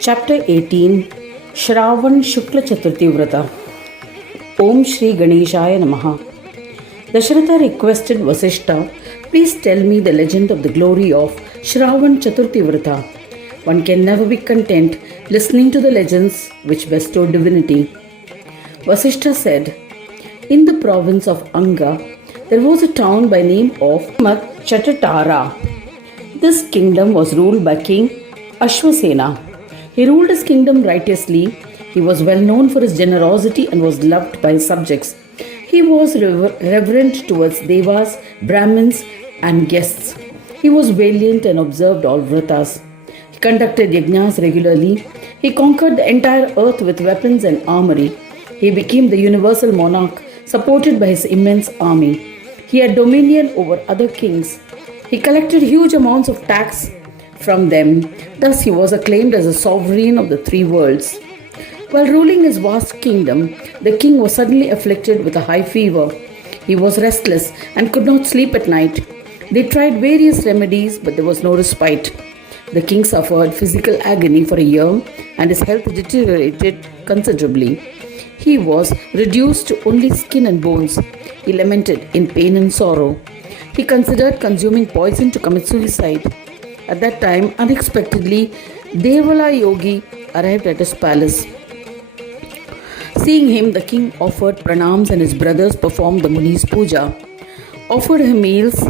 Chapter 18 Shravan Shukla Chaturthi Varta. Om Shri Ganeshaya Namaha. Dasharatha requested Vasishta, please tell me the legend of the glory of Shravan Chaturthi Varta. One can never be content listening to the legends which bestow divinity. Vasishta said, in the province of Anga, there was a town by name of Chatatara. This kingdom was ruled by King Ashwasena. He ruled his kingdom righteously. He was well known for his generosity and was loved by his subjects. He was reverent towards devas, brahmins and guests. He was valiant and observed all vratas. He conducted yajnas regularly. He conquered the entire earth with weapons and armory. He became the universal monarch, supported by his immense army. He had dominion over other kings. He collected huge amounts of tax from them. Thus he was acclaimed as a sovereign of the three worlds. While ruling his vast kingdom, the king was suddenly afflicted with a high fever. He was restless and could not sleep at night. They tried various remedies, but there was no respite. The king suffered physical agony for a year and his health deteriorated considerably. He was reduced to only skin and bones. He lamented in pain and sorrow. He considered consuming poison to commit suicide. At that time, unexpectedly, Devala Yogi arrived at his palace. Seeing him, the king offered pranams and his brothers performed the Muni's puja, offered him meals,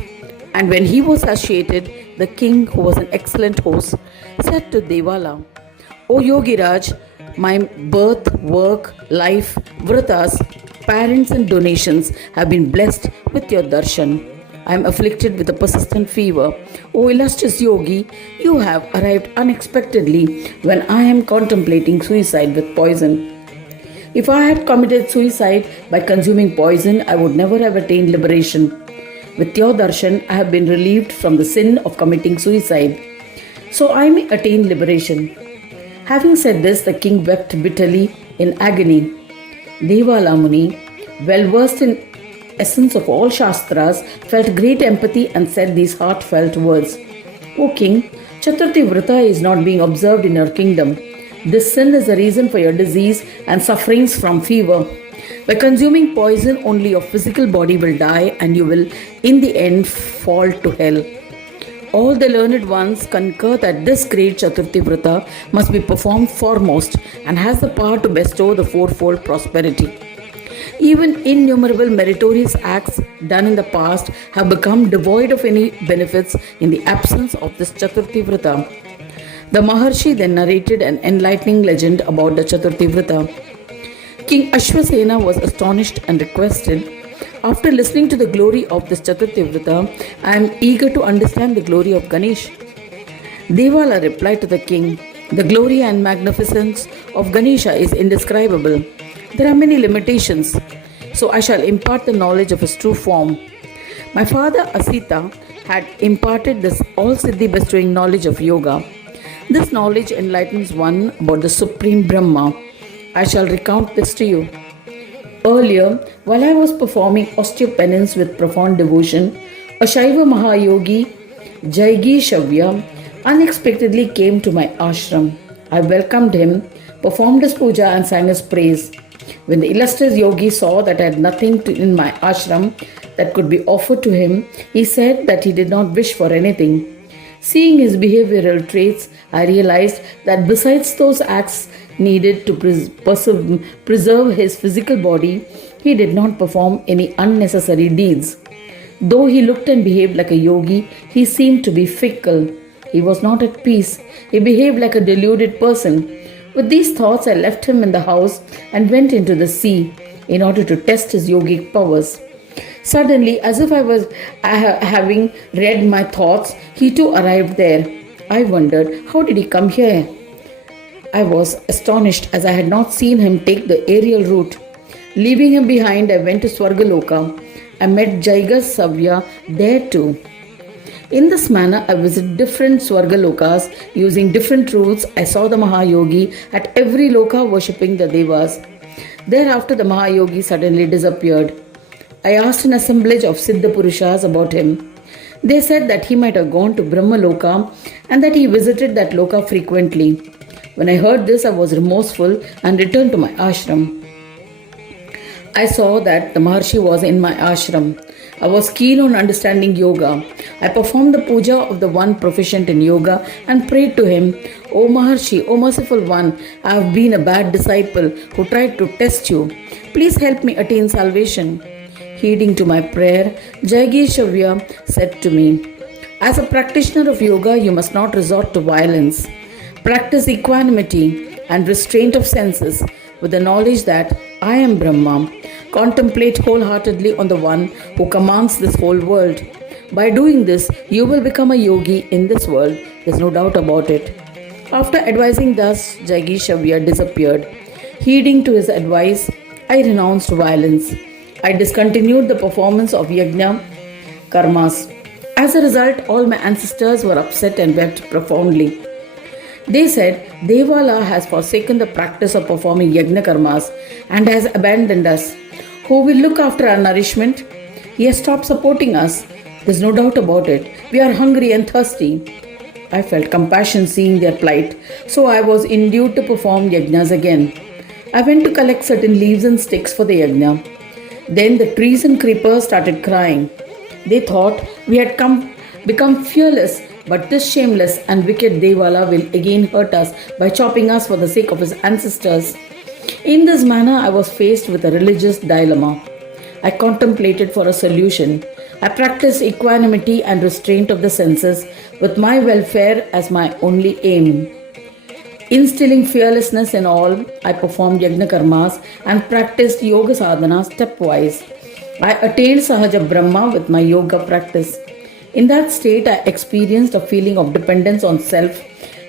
and when he was satiated, the king, who was an excellent host, said to Devala, O Yogi Raj, my birth, work, life, vratas, parents and donations have been blessed with your darshan. I am afflicted with a persistent fever. O illustrious yogi, you have arrived unexpectedly when I am contemplating suicide with poison. If I had committed suicide by consuming poison, I would never have attained liberation. With your darshan, I have been relieved from the sin of committing suicide, so I may attain liberation. Having said this, the king wept bitterly in agony. Devala Muni, well versed in essence of all Shastras, felt great empathy and said these heartfelt words. O king, Chaturthi Varta is not being observed in your kingdom. This sin is the reason for your disease and sufferings from fever. By consuming poison, only your physical body will die and you will in the end fall to hell. All the learned ones concur that this great Chaturthi Varta must be performed foremost and has the power to bestow the fourfold prosperity. Even innumerable meritorious acts done in the past have become devoid of any benefits in the absence of this Chaturthi Varta. The Maharshi then narrated an enlightening legend about the Chaturthi Varta. King Ashwasena was astonished and requested, after listening to the glory of this Chaturthi Varta, I am eager to understand the glory of Ganesh. Devala replied to the king, the glory and magnificence of Ganesha is indescribable. There are many limitations, so I shall impart the knowledge of his true form. My father Asita had imparted this all-siddhi bestowing knowledge of yoga. This knowledge enlightens one about the supreme Brahma. I shall recount this to you. Earlier, while I was performing osteopenance with profound devotion, a Shaiva Mahayogi, Jaigi Shavya, unexpectedly came to my ashram. I welcomed him, performed his puja and sang his praise. When the illustrious yogi saw that I had nothing in my ashram that could be offered to him, he said that he did not wish for anything. Seeing his behavioral traits, I realized that besides those acts needed to preserve his physical body, he did not perform any unnecessary deeds. Though he looked and behaved like a yogi, he seemed to be fickle. He was not at peace. He behaved like a deluded person. With these thoughts, I left him in the house and went into the sea in order to test his yogic powers. Suddenly, as if I was having read my thoughts, he too arrived there. I wondered, how did he come here? I was astonished as I had not seen him take the aerial route. Leaving him behind, I went to Swargaloka. I met Jaiga Savya there too. In this manner, I visited different Swargalokas using different routes. I saw the Mahayogi at every loka worshipping the Devas. Thereafter, the Mahayogi suddenly disappeared. I asked an assemblage of Siddha Purushas about him. They said that he might have gone to Brahma Loka and that he visited that Loka frequently. When I heard this, I was remorseful and returned to my ashram. I saw that the Maharshi was in my ashram. I was keen on understanding yoga. I performed the puja of the one proficient in yoga and prayed to him, O Maharshi, O merciful one, I have been a bad disciple who tried to test you. Please help me attain salvation. Heeding to my prayer, Jaigeshavya said to me, as a practitioner of yoga, you must not resort to violence. Practice equanimity and restraint of senses with the knowledge that I am Brahma. Contemplate wholeheartedly on the one who commands this whole world. By doing this, you will become a yogi in this world. There's no doubt about it. After advising thus, Jaigeshavya disappeared. Heeding to his advice, I renounced violence. I discontinued the performance of yajna karmas. As a result, all my ancestors were upset and wept profoundly. They said, Devala has forsaken the practice of performing yajna karmas and has abandoned us. Who will look after our nourishment? He has stopped supporting us. There's no doubt about it. We are hungry and thirsty. I felt compassion seeing their plight, so I was induced to perform yajnas again. I went to collect certain leaves and sticks for the yajna. Then the trees and creepers started crying. They thought we had become fearless, but this shameless and wicked Devala will again hurt us by chopping us for the sake of his ancestors. In this manner, I was faced with a religious dilemma. I contemplated for a solution. I practiced equanimity and restraint of the senses with my welfare as my only aim. Instilling fearlessness in all, I performed yajna karmas and practiced yoga sadhana stepwise. I attained Sahaja Brahma with my yoga practice. In that state, I experienced a feeling of dependence on self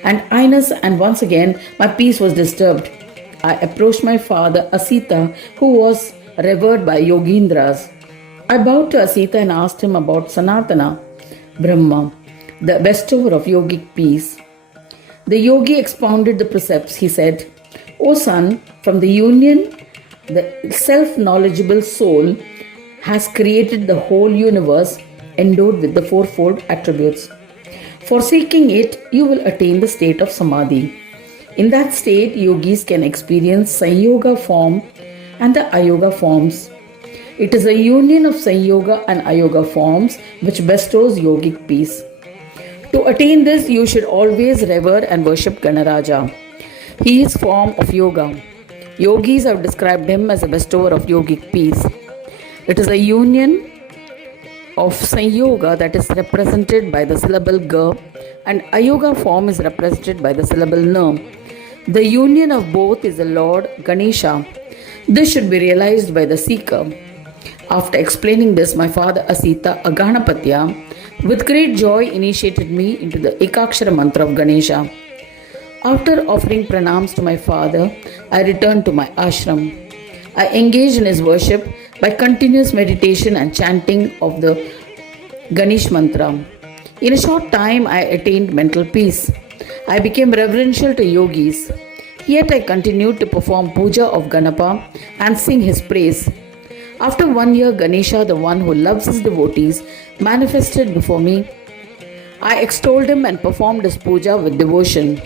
and I-ness, and once again, my peace was disturbed. I approached my father Asita, who was revered by Yogindras. I bowed to Asita and asked him about Sanatana, Brahma, the bestower of yogic peace. The yogi expounded the precepts. He said, O son, from the union, the self-knowledgeable soul has created the whole universe endowed with the fourfold attributes. Forsaking it, you will attain the state of Samadhi. In that state, yogis can experience Sanyoga form and the Ayoga forms. It is a union of Sanyoga and Ayoga forms which bestows yogic peace. To attain this, you should always revere and worship Ganaraja. He is form of yoga. Yogis have described him as a bestower of yogic peace. It is a union of Sanyoga that is represented by the syllable Ga, and Ayoga form is represented by the syllable Na. The union of both is the Lord Ganesha. This should be realized by the seeker. After explaining this, my father Asita Aganapatya, with great joy, initiated me into the Ekakshara mantra of Ganesha. After offering pranams to my father, I returned to my ashram. I engaged in his worship by continuous meditation and chanting of the Ganesh mantra. In a short time, I attained mental peace. I became reverential to yogis. Yet I continued to perform puja of Ganapa and sing his praise. After 1 year, Ganesha, the one who loves his devotees, manifested before me. I extolled him and performed his puja with devotion.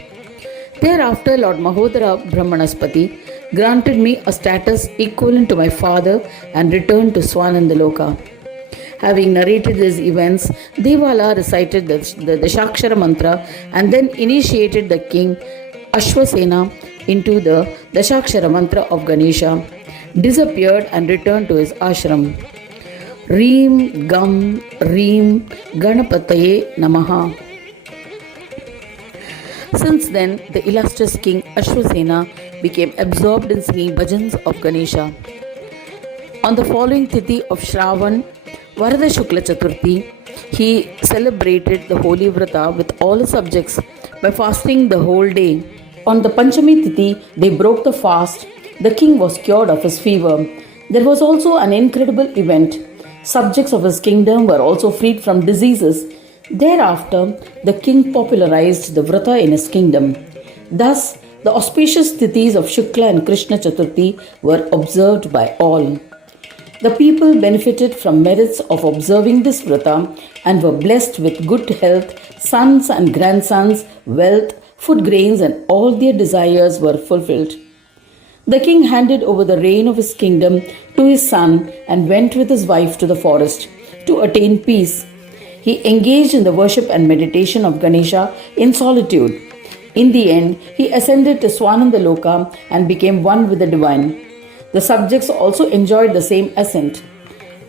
Thereafter, Lord Mahodara Brahmanaspati granted me a status equivalent to my father and returned to Swanandaloka. Having narrated these events, Devala recited the Dashakshara mantra and then initiated the king Ashwasena into the Dashakshara mantra of Ganesha, disappeared and returned to his ashram. Reem Gam Reem Ganapataye Namaha. Since then, the illustrious king Ashwasena became absorbed in singing bhajans of Ganesha. On the following tithi of Shravan Shukla Chaturthi, he celebrated the holy Vrata with all his subjects by fasting the whole day. On the Panchami tithi, they broke the fast. The king was cured of his fever. There was also an incredible event. Subjects of his kingdom were also freed from diseases. Thereafter, the king popularized the Vrata in his kingdom. Thus, the auspicious tithis of Shukla and Krishna Chaturthi were observed by all. The people benefited from merits of observing this Vrata and were blessed with good health, sons and grandsons, wealth, food grains, and all their desires were fulfilled. The king handed over the reign of his kingdom to his son and went with his wife to the forest to attain peace. He engaged in the worship and meditation of Ganesha in solitude. In the end, he ascended to Swananda Loka and became one with the divine. The subjects also enjoyed the same ascent.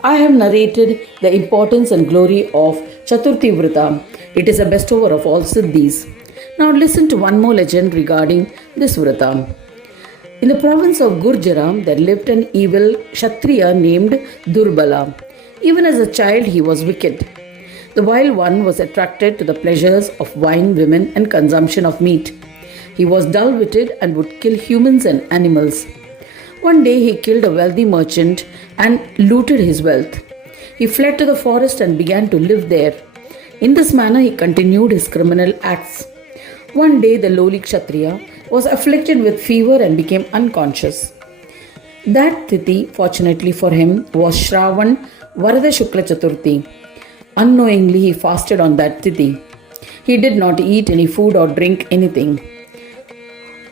I have narrated the importance and glory of Chaturthi Varta. It is a bestover of all siddhis. Now listen to one more legend regarding this Vrata. In the province of Gurjara, there lived an evil Kshatriya named Durbala. Even as a child, he was wicked. The vile one was attracted to the pleasures of wine, women, and consumption of meat. He was dull-witted and would kill humans and animals. One day, he killed a wealthy merchant and looted his wealth. He fled to the forest and began to live there. In this manner, he continued his criminal acts. One day, the lowly Kshatriya was afflicted with fever and became unconscious. That tithi, fortunately for him, was Shravan Shukla Chaturthi. Unknowingly, he fasted on that tithi. He did not eat any food or drink anything.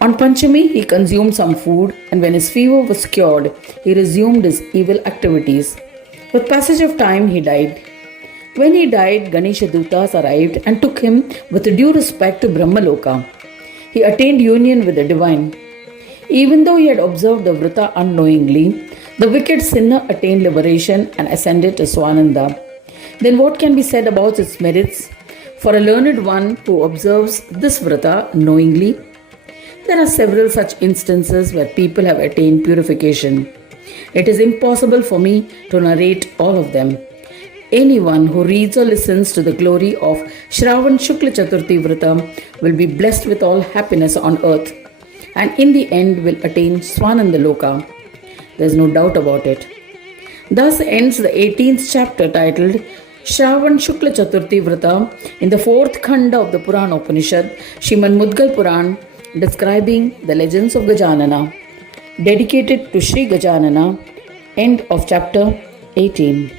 On Panchami, he consumed some food, and when his fever was cured, he resumed his evil activities. With passage of time, he died. When he died, Ganesha Dutas arrived and took him with due respect to Brahmaloka. He attained union with the divine. Even though he had observed the Vrata unknowingly, the wicked sinner attained liberation and ascended to Swananda. Then what can be said about its merits? For a learned one who observes this Vrata knowingly, there are several such instances where people have attained purification. It is impossible for me to narrate all of them. Anyone who reads or listens to the glory of Shravan Shukla Chaturthi Varta will be blessed with all happiness on earth and in the end will attain Swananda Loka. There is no doubt about it. Thus ends the 18th chapter titled Shravan Shukla Chaturthi Varta in the 4th Khanda of the Puran Upanishad, Shravan Mudgal Puran, describing the legends of Gajanana, dedicated to Sri Gajanana. End of chapter 18.